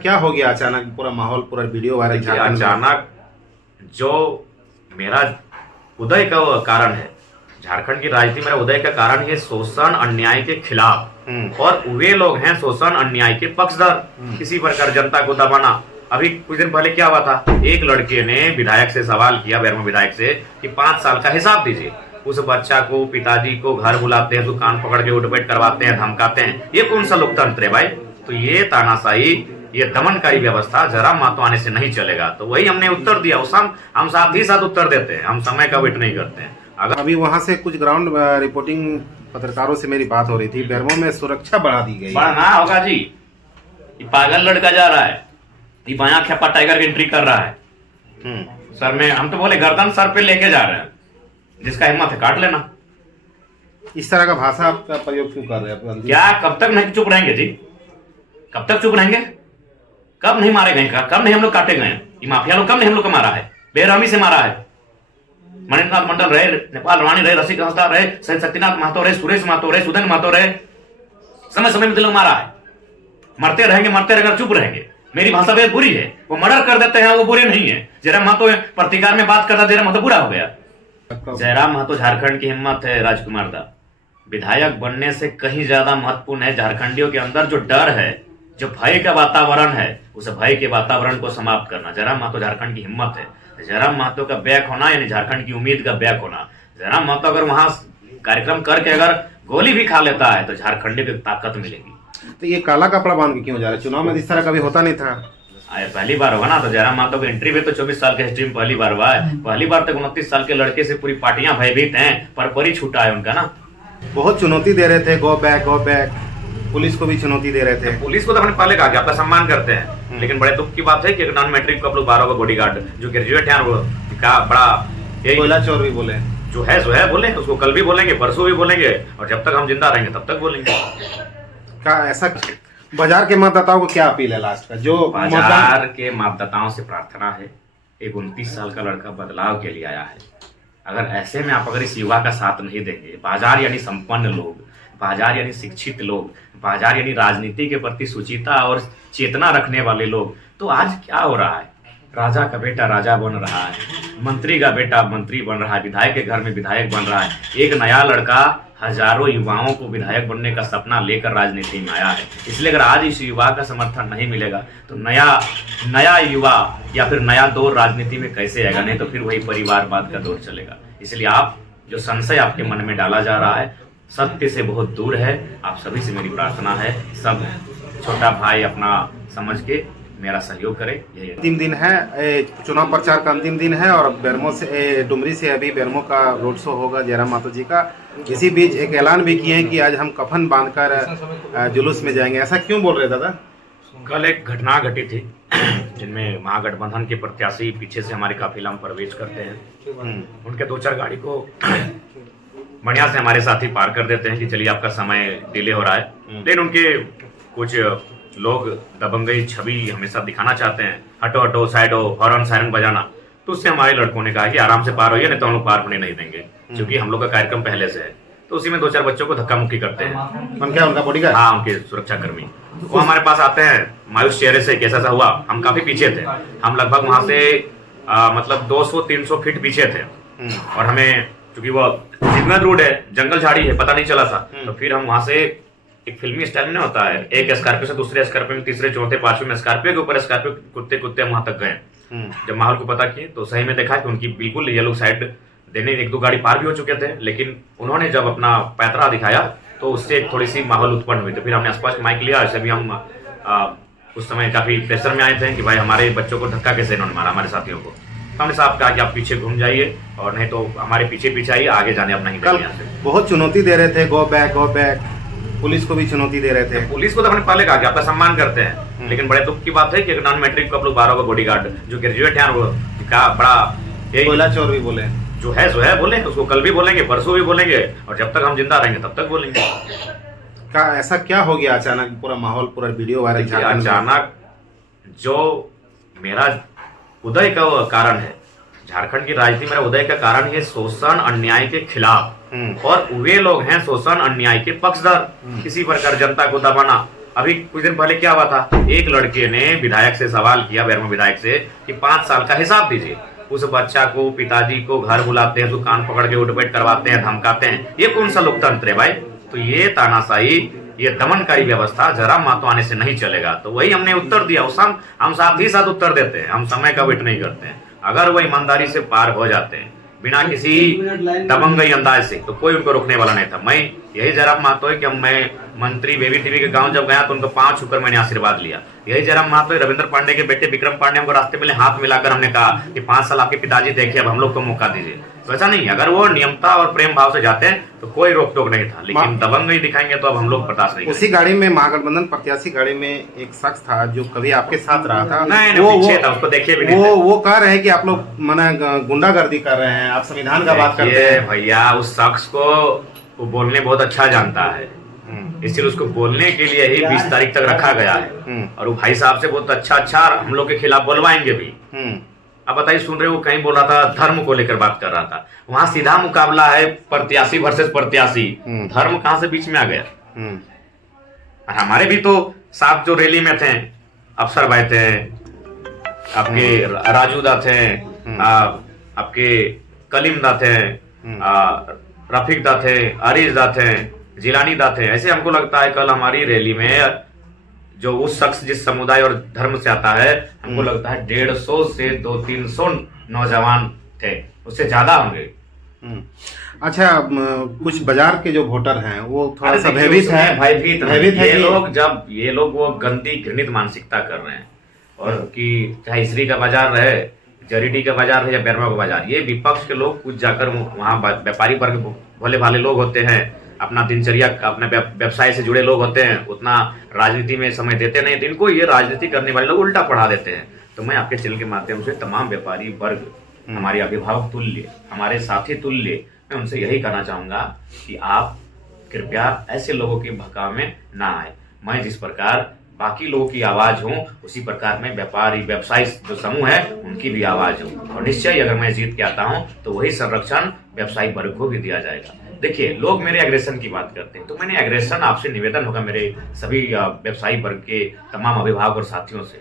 क्या हो गया अचानक? पूरा माहौल, पूरा वीडियो वायरल देखिए, अचानक जो मेरा उदय का कारण है, झारखंड की राजनीति मेरा उदय का कारण है शोषण अन्याय के खिलाफ। और वे लोग हैं शोषण अन्याय के पक्षधर। किसी प्रकार जनता को दबाना। अभी कुछ दिन पहले क्या हुआ था, एक लड़के ने विधायक से सवाल किया, बेरमो विधायक से, कि 5 साल का हिसाब दीजिए। उस बच्चा को, पिताजी को घर बुलाते हैं, उसको कान पकड़ के उठबैठ करवाते हैं, धमकाते हैं। ये कौन सा लोकतंत्र है भाई? तो ये तानाशाही, ये दमनकारी व्यवस्था जयराम महतो आने से नहीं चलेगा। तो वही हमने उत्तर दिया। उस हम साथ ही साथ उत्तर देते हैं, हम समय का वेट नहीं करते हैं। अगर अभी वहां से कुछ ग्राउंड रिपोर्टिंग पत्रकारों से मेरी बात हो रही थी, बेरमो में सुरक्षा बढ़ा दी गई। बढ़ना होगा जी। ये पागल लड़का जा रहा है, ये बाया खेपा टाइगर की एंट्री कर रहा है। सर में हम तो बोले गर्दन सर पे लेके जा रहे हैं, जिसका हिम्मत है काट लेना। इस तरह का भाषा आपका प्रयोग क्यों कर रहे हैं? क्या कब तक नहीं चुप रहेंगे जी? कब तक चुप रहेंगे? कब नहीं मारे गए, कब नहीं हम लोग काटे गए? ये माफिया लोग कब नहीं हम लोग को मारा है? बेरहमी से मारा है। मणिनाथ मंडल रहे, नेपाल रानी रहे, रसिक हंसदा रहे, सैयद शक्तिनाथ महतो रहे, सुरेश महतो रहे, सुदन महतो रहे, समय समय में दिलों मारा है। मरते रहेंगे, चुप रहेंगे। मेरी भाषा बेहद बुरी है। वो मर्डर कर देते हैं, वो बुरे नहीं है। जयराम महतो प्रतिकार में बात करता, जयराम महतो बुरा हो गया। जयराम महतो झारखंड की हिम्मत है राजकुमार दा। विधायक बनने से कहीं ज्यादा महत्वपूर्ण है झारखंडियों के अंदर जो डर है, जो भय का वातावरण है, उस भय के वातावरण को समाप्त करना। जयराम महतो झारखंड की हिम्मत है। जयराम महतो का बैक होना यानी झारखंड की उम्मीद का बैक होना। जयराम महतो अगर वहां कार्यक्रम करके अगर गोली भी खा लेता है तो झारखंडी को ताकत मिलेगी। तो ये काला कपड़ा बांध के क्यों जा रहा है? चुनाव में इस तरह कभी होता नहीं था। पहली बार होगा ना। तो जयराम महतो की एंट्री भी तो 24 साल के हिस्ट्री में पहली बार हुआ है। पहली बार तक 29 साल के लड़के से पूरी पार्टियां भयभीत हैं, पर परी छूटा है उनका ना। बहुत चुनौती दे रहे थे, गो बैक। पुलिस को भी चुनौती दे रहे थे। पुलिस को तो हमने पहले कहा कि आपका सम्मान करते हैं, लेकिन बड़े दुख की बात है कि एक नॉन मैट्रिक को आप लोग 12 का बॉडीगार्ड जो ग्रेजुएट है, वो का बड़ा कोयला चोर भी बोले, जो है बोले, उसको कल भी बोलेंगे, परसों भी बोलेंगे, और जब तक हम जिंदा रहेंगे तब तक बोलेंगे। क्या ऐसा बाजार के मतदाताओं को क्या अपील है लास्ट का? जो बाजार के मतदाताओं से प्रार्थना है, एक 29 साल का लड़का बदलाव के लिए आया है। अगर ऐसे में आप अगर इस युवा का साथ नहीं देंगे, बाजार यानी संपन्न लोग, बाजार यानी शिक्षित लोग, बाजार यानी राजनीति के प्रति सुचिता और चेतना रखने वाले लोग, तो आज क्या हो रहा है? राजा का बेटा राजा बन रहा है, मंत्री का बेटा मंत्री बन रहा है, विधायक के घर में विधायक बन रहा है। एक नया लड़का हजारों युवाओं को विधायक बनने का सपना लेकर राजनीति में आया है। इसलिए अगर आज इस युवा का समर्थन नहीं मिलेगा तो नया युवा या फिर नया दौर राजनीति में कैसे आएगा? नहीं तो फिर वही परिवारवाद का दौर चलेगा। इसलिए आप जो संशय आपके मन में डाला जा रहा है सत्य से बहुत दूर है। आप सभी से मेरी प्रार्थना है, सब छोटा भाई अपना समझ के मेरा सहयोग करे। यही अंतिम दिन है, चुनाव प्रचार का अंतिम दिन है, और बेरमो से डुमरी से अभी बेरमो का रोड शो होगा जयराम महतो जी का। इसी बीच एक ऐलान भी किए हैं कि आज हम कफन बांधकर जुलूस में जाएंगे। ऐसा क्यों बोल रहे दादा? कल एक घटना घटी थी जिनमें महागठबंधन के प्रत्याशी पीछे से हमारे काफिला में प्रवेश करते हैं। उनके 2-4 गाड़ी को बढ़िया से हमारे साथी पार कर देते हैं कि चलिए आपका समय डिले हो रहा है। लेकिन उनके कुछ लोग दबंगई छवि हमेशा दिखाना चाहते हैं, हटो साइड हो, हॉर्न सायरन बजाना। तो उससे हमारे लड़कों ने कहा कि आराम से पार होइए, नहीं तो हम लोग पार होने नहीं देंगे, क्योंकि हम लोग का कार्यक्रम पहले से है। तो उसी में 2-4 बच्चों को धक्का मुक्की करते हैं। हम क्या उनका बॉडीगार्ड? हाँ, उनके सुरक्षा कर्मी वो हमारे पास आते हैं मायूस चेहरे से, कैसा सा हुआ। हम काफी पीछे थे, हम लगभग वहां से मतलब 200-300 फीट पीछे थे, और हमें चूंकि वो सिग्नल रोड है, जंगल झाड़ी है, पता नहीं चला था। तो फिर हम वहां से एक फिल्मी स्टाइल में होता है, एक स्कॉर्पियो से दूसरे स्कॉर्पियो में, तीसरे चौथे पांचवें में स्कॉर्पियो के ऊपर स्कॉर्पियो कुत्ते वहां तक गए। जब माहौल को पता किए तो सही में देखा कि उनकी बिल्कुल ये लोग साइड देने 1-2 गाड़ी पार भी हो चुके थे, लेकिन उन्होंने जब अपना पैतरा दिखाया तो उससे थोड़ी सी माहौल उत्पन्न हुई। तो फिर हमने स्पष्ट माइक लिया। ऐसे भी हम उस समय काफी प्रेशर में आए थे कि भाई हमारे बच्चों को धक्का कैसे इन्होंने मारा, हमारे साथियों को। तो हमने साहब कहा कि आप पीछे घूम जाइए, और नहीं तो हमारे पीछे आइए, आगे जाने अपना ही। कल बहुत चुनौती दे रहे थे, गो बैक। पुलिस को भी चुनौती दे रहे थे। पुलिस को तो हमने पहले कहा कि आपका सम्मान करते हैं, लेकिन बड़े दुख की बात है कि एक नॉन मैट्रिक को आप लोग 12 का बॉडीगार्ड जो ग्रेजुएट है, वो का बड़ा कोयला चोर भी बोले, जो है बोले, उसको कल भी बोलेंगे, परसों भी बोलेंगे, और जब तक हम जिंदा रहेंगे तब तक बोलेंगे। क्या ऐसा क्या हो गया अचानक? पूरा माहौल, पूरा वीडियो वायरल। अचानक जो मेरा उदय का कारण है, झारखंड की राजनीति मेरा उदय का कारण है शोषण अन्याय के खिलाफ। और वे लोग हैं शोषण अन्याय के पक्षधर। किसी प्रकार जनता को दबाना। अभी कुछ दिन पहले क्या हुआ था, एक लड़के ने विधायक से सवाल किया, बेरमो विधायक से, कि 5 साल का हिसाब दीजिए। उस बच्चा को, पिताजी को घर बुलाते हैं, तो कान पकड़ के उठबैठ करवाते हैं, धमकाते हैं। ये कौन सा लोकतंत्र है भाई? तो ये तानाशाही, ये दमनकारी व्यवस्था जरा मातो आने से नहीं चलेगा। तो वही हमने उत्तर दिया, उस हम साथ ही साथ उत्तर देते हैं, हम समय का वेट नहीं करते हैं। अगर वो ईमानदारी से पार हो जाते हैं बिना किसी दबंगई अंदाज से, तो कोई उनको रोकने वाला नहीं था। मैं यही जयराम महतो है कि मैं मंत्री बेबी टीवी के गांव जब गया तो उनको 5 छूकर मैंने आशीर्वाद लिया। यही जयराम महतो है, रविंद्र पांडे के बेटे विक्रम पांडे हमको रास्ते में हाथ मिलाकर हमने कहा कि 5 साल आपके पिताजी देखिए, अब हम लोग को मौका दीजिए। तो ऐसा नहीं, अगर वो नियमता और प्रेम भाव से जाते हैं तो कोई रोक टोक नहीं था, लेकिन दबंगई दिखाएंगे तो अब हम लोग बर्दाश्त नहीं करेंगे। उसी गाड़ी में, महागठबंधन प्रत्याशी गाड़ी में एक शख्स था जो कभी आपके साथ रहा था। नहीं, पीछे था, उसको देखे भी नहीं थे। वो कह रहे हैं कि आप लोग मना गुंडागर्दी कर रहे हैं, आप संविधान का बात करते हैं। भैया, उस शख्स को वो बोलने बहुत अच्छा जानता है, इसलिए उसको बोलने के लिए ही 20 तारीख तक रखा गया है। और वो भाई साहब से बहुत अच्छा हम लोग के खिलाफ बोलवाएंगे भी। अब बताइए, सुन रहे हो, कहीं बोल रहा था धर्म को लेकर बात कर रहा था, वहां सीधा मुकाबला है प्रत्याशी वर्सेस प्रत्याशी। धर्म कहां से बीच में आ गया? और हमारे भी तो साथ जो रैली में थे, अफसर भाई थे, आपके राजू दा थे, आपके कलीम दा थे, रफीक दा थे, अरीज दा थे, जिलानी दा थे। ऐसे हमको लगता है कल हमारी रैली में जो उस शख्स जिस समुदाय और धर्म से आता है, हमको लगता है 150 से 200-300 नौजवान थे, उससे ज्यादा होंगे। अच्छा, कुछ बाजार के जो वोटर हैं वो थोड़ा सा भयभीत है, भयभीत है। ये लोग वो गंदी घृणित मानसिकता कर रहे हैं, और कि चाहे इसरी का बाजार रहे, जरीडी का बाजार है या बेरमो का बाजार, ये विपक्ष के लोग कुछ जाकर वहाँ व्यापारी वर्ग भोले भाले लोग होते हैं, अपना दिनचर्या, अपने व्यवसाय से जुड़े लोग होते हैं, उतना राजनीति में समय देते नहीं, तो इनको ये राजनीति करने वाले लोग उल्टा पढ़ा देते हैं। तो मैं आपके चैनल के माध्यम से तमाम व्यापारी वर्ग, हमारे अभिभावक तुल्य, हमारे साथी तुल्य, मैं उनसे यही कहना चाहूंगा कि आप कृपया ऐसे लोगों के भकाव में ना आए। मैं जिस प्रकार बाकी लोगों की आवाज हूँ, उसी प्रकार में व्यापारी व्यवसायी जो समूह है उनकी भी आवाज हूँ, और निश्चय अगर मैं जीत के आता हूँ तो वही संरक्षण व्यवसायी वर्ग को भी दिया जाएगा। देखिए, लोग मेरे एग्रेशन की बात करते हैं, तो मैंने एग्रेशन, आपसे निवेदन होगा मेरे सभी व्यवसायी वर्ग के तमाम अभिभावक और साथियों से,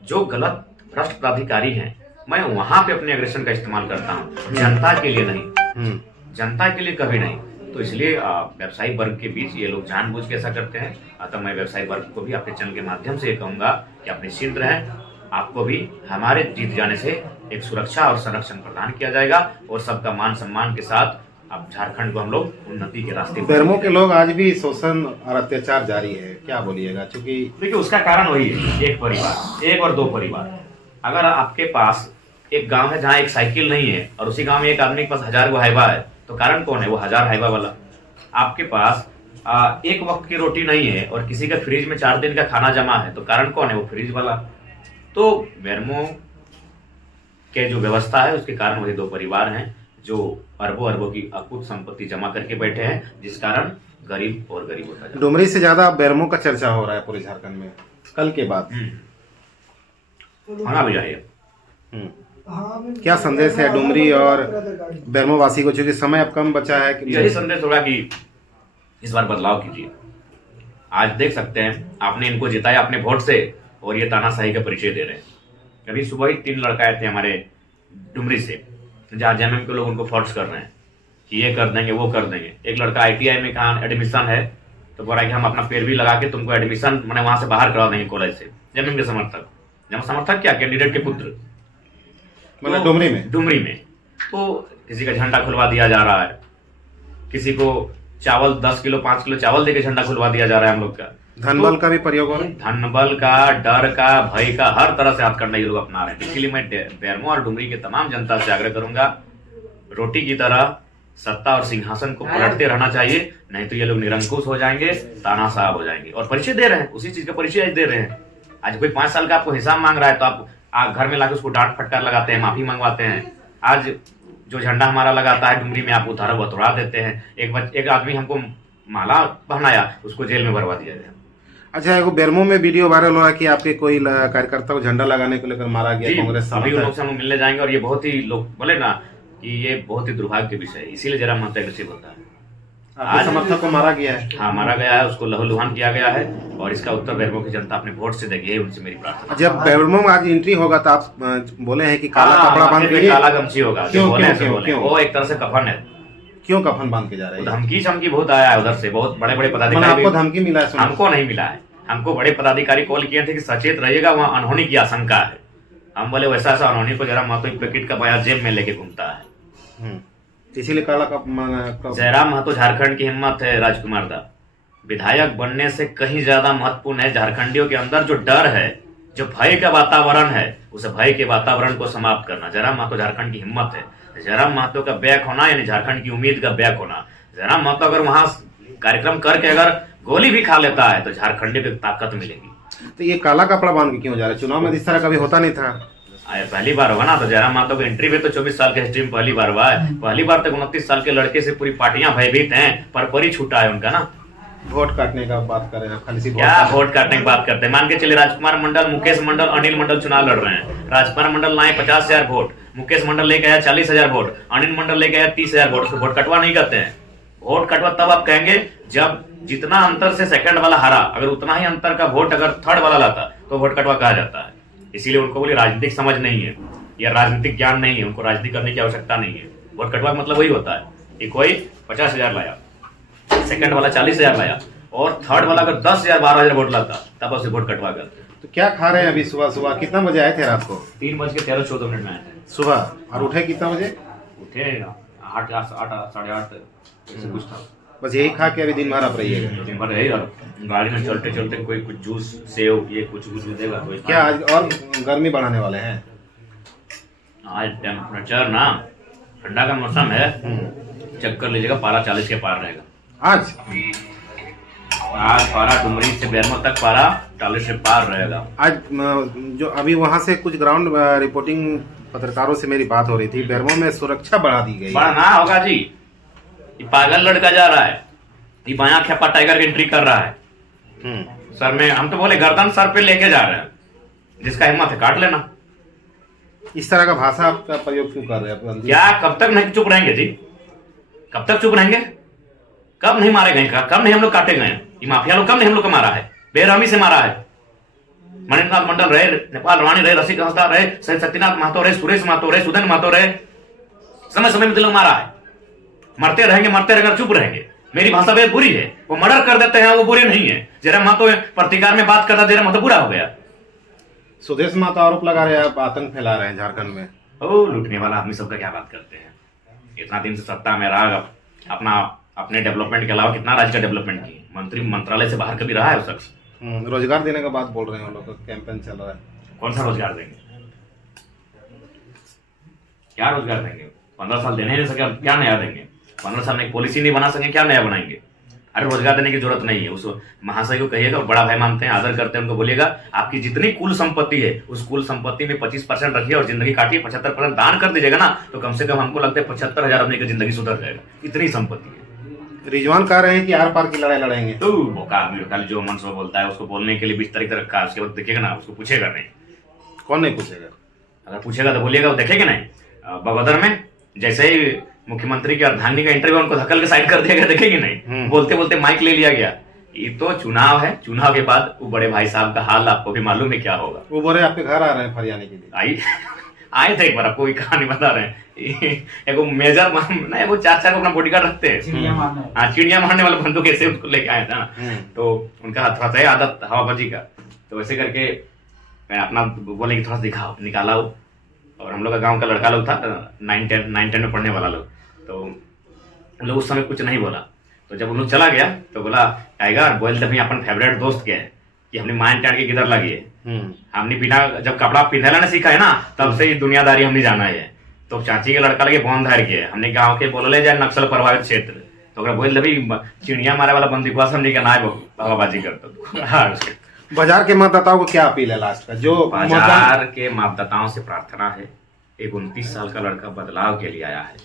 जो गलत भ्रष्ट पदाधिकारी हैं, मैं वहां पे अपने एग्रेशन का इस्तेमाल करता हूँ, जनता के लिए नहीं, जनता के लिए कभी नहीं। तो इसलिए व्यवसायी वर्ग के बीच ये लोग जानबूझ के ऐसा करते हैं। अतः मैं व्यवसायी वर्ग को भी आपके चैनल के माध्यम से ये कहूंगा कि आप निश्चिंत रहें, आपको भी हमारे जीत जाने से एक सुरक्षा और संरक्षण प्रदान किया जाएगा, और सबका मान सम्मान के साथ अब झारखंड को हम लोग उन्नति के रास्ते। बेरमो के लोग आज भी शोषण और अत्याचार जारी है, क्या बोलिएगा? क्योंकि देखिए, उसका कारण वही है, एक परिवार, 1 और 2 परिवार। अगर आपके पास एक गांव है जहाँ एक साइकिल नहीं है, और उसी गांव में एक आदमी के पास 1000 गो हाइवा है, तो कारण कौन है? वो 1000 हाइवा वाला। आपके पास एक वक्त की रोटी नहीं है और किसी का फ्रिज में 4 दिन का खाना जमा है, तो कारण कौन है? वो फ्रिज वाला। तो बेरमो के जो व्यवस्था है उसके कारण वही 2 परिवार हैं जो अरबों की अकुत संपत्ति जमा करके बैठे हैं, जिस कारण गरीब और गरीब होता है। डुमरी से ज्यादा बेरमो का चर्चा हो रहा है पूरे झारखंड में कल के बाद। होना भी चाहिए। क्या संदेश है डुमरी और बेरमो वासी को, चूंकि समय अब कम बचा है? यही संदेश होगा कि इस बार बदलाव कीजिए। आज देख सकते हैं, आपने इनको जिताया अपने वोट से, और ये तानाशाही का परिचय दे रहे हैं। अभी सुबह ही 3 लड़का आए थे हमारे डुमरी से, जहाँ जेएमएम के लोग उनको फोर्स कर रहे हैं कि ये कर देंगे, वो कर देंगे। एक लड़का ITI में कहा एडमिशन है, तो बोला कि हम अपना पैरवी लगा के तुमको एडमिशन मैंने वहां से बाहर करा देंगे कॉलेज से। जेएमएम के समर्थक क्या, कैंडिडेट के पुत्र, मतलब डुमरी में तो किसी का झंडा खुलवा दिया जा रहा है, किसी को चावल 10 किलो 5 किलो चावल देके झंडा खुलवा दिया जा रहा है हम लोग का। धनबल का भी प्रयोग हो रहा है, धनबल का, डर का, भय का, हर तरह से हथकंडा ये लोग अपना रहे हैं। इसलिए मैं बेरमो और डुमरी के तमाम जनता से आग्रह करूंगा, रोटी की तरह सत्ता और सिंहासन को पलटते रहना चाहिए, नहीं तो ये लोग निरंकुश हो जाएंगे, तानाशाह हो जाएंगे। और परिचय दे रहे हैं, उसी चीज का परिचय आज दे रहे हैं। आज कोई 5 साल का आपको हिसाब मांग रहा है, तो आप घर में लाकर उसको डांट फटकार लगाते हैं, माफी मंगवाते हैं। आज जो झंडा हमारा लगाता है डुमरी में, आप उतरा देते हैं। एक आदमी हमको माला पहनाया, उसको जेल में भरवा दिया गया। अच्छा, एगो बेरमो में वीडियो वायरल हो रहा है कि आपके कोई कार्यकर्ता को झंडा लगाने को लेकर मारा गया, कांग्रेस अभी उन लोग से हम मिलने जाएंगे, और ये बहुत ही लोग बोले ना कि ये बहुत ही दुर्भाग्य विषय है, इसीलिए जरा मन एग्रेसिव होता है। आपके समर्थक को मारा गया है। हाँ, मारा गया है, उसको लहूलुहान किया गया है और इसका उत्तर बेरमो की जनता अपने वोट से देगी, उनसे मेरी प्रार्थना। जब बेरमो में आज एंट्री होगा तो आप बोले हैं कि काला कपड़ा बांध के, काला गमछी होगा, क्यों बोले क्यों बोले क्यों वो एक तरह से कफन है। क्यों कफन बांध के जा रहे हैं? धमकी चमकी बहुत आया है उधर से, बहुत बड़े बड़े पदाधिकारी। आपको धमकी मिला है? हमको नहीं मिला है, हमको बड़े पदाधिकारी कॉल किए थे कि सचेत रहिएगा, वहाँ अनहोनी की आशंका है। हम बोले वैसा ऐसा अनहोनी को जयराम महतो पैकेट का बया जेब में लेके घूमता है, इसीलिए काला जयराम महतो झारखंड की हिम्मत है। राजकुमार दा, विधायक बनने से कहीं ज्यादा महत्वपूर्ण है झारखंडियों के अंदर जो डर है, जो भय का वातावरण है, उस भय के वातावरण को समाप्त करना। जयराम महतो झारखंड की हिम्मत है। जयराम महतो का बैक होना यानी झारखंड की उम्मीद का बैक होना। जयराम महतो अगर वहां कार्यक्रम करके अगर गोली भी खा लेता है तो झारखंडी को ताकत मिलेगी। तो ये काला कपड़ा बांध के क्यों जा रहा है? चुनाव में इस तरह कभी होता नहीं था। पहली बार होगा ना, तो जयराम महतो की एंट्री भी तो 24 साल के हिस्ट्री में पहली बार हुआ है। पहली बार तक 29 साल के लड़के से पूरी पार्टियां भयभीत हैं, पर ही छूटा है उनका ना। वोट काटने का बात कर रहे हैं खाली, क्या वोट काटने की बात करते हैं? मान के चले राजकुमार मंडल, मुकेश मंडल, अनिल मंडल चुनाव लड़ रहे हैं। राजकुमार मंडल लाए 50,000 वोट, मुकेश मंडल लेके आया 40,000 वोट, अनिल मंडल लेके आया 30,000 वोट। उसको वोट कटवा नहीं कहते हैं। वोट कटवा तब आप कहेंगे जब जितना अंतर से सेकंड वाला हारा, अगर उतना ही अंतर का वोट अगर थर्ड वाला लाता तो वोट कटवा कहा जाता है। इसीलिए उनको बोली राजनीतिक समझ नहीं है या राजनीतिक ज्ञान नहीं है, उनको राजनीति करने की आवश्यकता नहीं है। वोट कटवा का मतलब वही होता है कि कोई 50,000 लाया, सेकंड वाला 40,000 लाया और थर्ड वाला अगर 10,000 12,000 वोट लाता तब उसे वोट कटवा कर। तो क्या खा रहे हैं अभी? सुबह सुबह कितना बजे आए थे? रात को 3:13-14 में आए थे सुबह। और उठे कितना बजे? उठे 8 साढ़े 8 ऐसे कुछ था। बस यही खा के अभी दिन भर आप रहिएगा? दिन भर यही रहो। गाड़ी में चलते चलते कोई कुछ जूस सेव ये कुछ देगा तो क्या आज और गर्मी बढ़ाने वाले हैं? आज टेम्परेचर ना, ठंडा का मौसम है, चेक कर लीजिएगा, पारा 40 के पार रहेगा। आज पारा डुमरी से बेरमो तक पारा 40 से पार रहेगा। आज जो अभी वहां से कुछ ग्राउंड रिपोर्टिंग पत्रकारों से मेरी बात हो रही थी, बेरमो में सुरक्षा बढ़ा दी गई। बढ़ना होगा जी, ये पागल लड़का जा रहा है, ये बाया खेपा टाइगर एंट्री कर रहा है सर में। हम तो बोले गर्दन सर पे लेके जा रहे हैं, जिसका हिम्मत है काट लेना। इस तरह का भाषा आपका प्रयोग क्यों कर रहे हैं? क्या कब तक नहीं चुप रहेंगे जी? कब तक चुप रहेंगे? कब नहीं मारे गए? कब नहीं हम लोग काटे गए? ये माफिया लोग कब नहीं हम लोग को मारा है? बेरहमी से मारा है। मणिनाथ मंडल रहे, नेपाल रानी रहे, रसिक हंसदा रहे, सैयद सत्यनाथ महतो रहे, सुरेश महतो रहे, सुदन महतो रहे, समय समय में लोग मारा है। मरते रहेंगे, चुप रहेंगे। मेरी भाषा बेहद बुरी है, वो मर्डर कर देते हैं, वो बुरे नहीं है। जयराम महतो प्रतिकार में बात करता, जयराम महतो बुरा हो गया। सुदेश महतो आरोप लगा रहे हैं, आप आतंक फैला रहे हैं झारखंड में। ओ लूटने वाला आदमी सबका क्या बात करते हैं? इतना दिन से सत्ता में रहा, अपने डेवलपमेंट के अलावा कितना राज्य का डेवलपमेंट किए? मंत्री मंत्रालय से बाहर कभी रहा है वो शख्स? रोजगार देने का बात बोल रहे हैं, उन लोग का कैंपेन चल रहा है। कौन सा रोजगार देंगे? क्या रोजगार देंगे? 15 साल देने नहीं सके, क्या नया देंगे? 15 साल में पॉलिसी नहीं बना सके, क्या नया बनाएंगे? अरे रोजगार देने की जरूरत नहीं है। उस महाशय को कहिएगा, बड़ा भाई मानते हैं, आदर करते हैं, उनको बोलिएगा आपकी जितनी कुल संपत्ति है उस कुल संपत्ति में 25% रखिए और जिंदगी काटिए, 75% दान कर दीजिएगा ना, तो कम से कम हमको लगता है 75,000 आदमी की जिंदगी सुधर जाएगा। इतनी संपत्ति है। रिजवान कह रहे हैं कि आर पार की लड़ाई लड़ेंगे। तो वो का आदमी खाली जो मन से बोलता है, उसको बोलने के लिए 20 तारीख रखा है। उसके बाद देखिएगा ना, उसको पूछेगा नहीं। कौन नहीं पूछेगा? अगर पूछेगा तो बोलिएगा, वो देखेगा नहीं। बगोदर में जैसे ही मुख्यमंत्री की अर्धांगिनी का इंटरव्यू उनको धक्कल के साइड कर दिया गया, देखेगी नहीं। बोलते बोलते माइक ले लिया गया। ये तो चुनाव है, चुनाव के बाद वो बड़े भाई साहब का हाल आपको भी मालूम है क्या होगा। वो बोले आपके घर आ रहे हैं फरियाने के लिए। आए थे एक बार, आपको कहानी बता रहे हैं। एगो मेजर ना, वो 4 को अपना बॉडीगार्ड रखते हैं, चिड़िया मारने वाला बंदूक ऐसे उसको लेके आया था ना। तो उनका थोड़ा सा आदत हवाबाजी का, तो वैसे करके मैं अपना बोले कि थोड़ा दिखाओ, निकाला। और हम लोग का गांव का लड़का लोग था, 9-10 में पढ़ने वाला लोग, तो उन लोग उस समय कुछ नहीं बोला। तो जब उन लोग चला गया तो बोला टाइगर बोल तभी अपन फेवरेट दोस्त के है कि हमने माइन टाइट के किधर लगी है। हमने बिना जब कपड़ा पिन्हला ना सीखा है ना, तब से ही दुनियादारी हमने जाना है। तो चाची के लड़का लगे बॉन्ड धार के हमने गाँव के बोले जाए नक्सल प्रभावित क्षेत्र, तो बोल तभी चिड़िया मारे वाला बंदूकवा से हमने क्या ना हवाबाजी करता। बाजार के मतदाताओं को क्या अपील है लास्ट का? जो बाजार के मतदाताओं से प्रार्थना है, एक 29 साल का लड़का बदलाव के लिए आया है।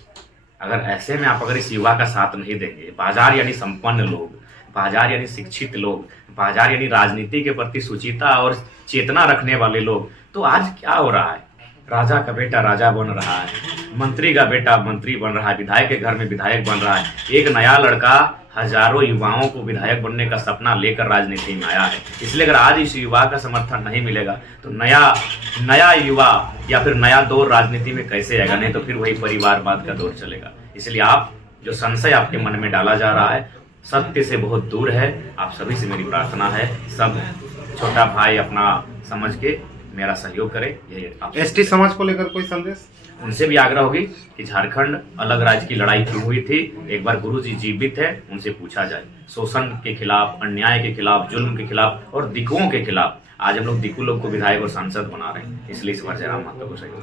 अगर ऐसे में आप अगर इस युवा का साथ नहीं देंगे, बाजार यानी संपन्न लोग, बाजार यानी शिक्षित लोग, बाजार यानी राजनीति के प्रति सुचिता और चेतना रखने वाले लोग, तो आज क्या हो रहा है? राजा का बेटा राजा बन रहा है, मंत्री का बेटा मंत्री बन रहा है, विधायक के घर में विधायक बन रहा है। एक नया लड़का हजारों युवाओं को विधायक बनने का सपना लेकर राजनीति में आया है। इसलिए अगर आज इस युवा का समर्थन नहीं मिलेगा तो नया युवा या फिर नया दौर राजनीति में कैसे आएगा? नहीं तो फिर वही परिवारवाद का दौर चलेगा। इसलिए आप जो संशय आपके मन में डाला जा रहा है सत्य से बहुत दूर है। आप सभी से मेरी प्रार्थना है, सब छोटा भाई अपना समझ के मेरा सहयोग करे। यही आप एसटी समाज को लेकर कोई संदेश? उनसे भी आग्रह होगी कि झारखंड अलग राज्य की लड़ाई क्यों हुई थी। एक बार गुरुजी जीवित है, उनसे पूछा जाए। शोषण के खिलाफ, अन्याय के खिलाफ, जुल्म के खिलाफ और दिकुओं के खिलाफ आज हम लोग दिकू लोग को विधायक और सांसद बना रहे हैं। इसलिए इस बार जयराम महतो को सहयोग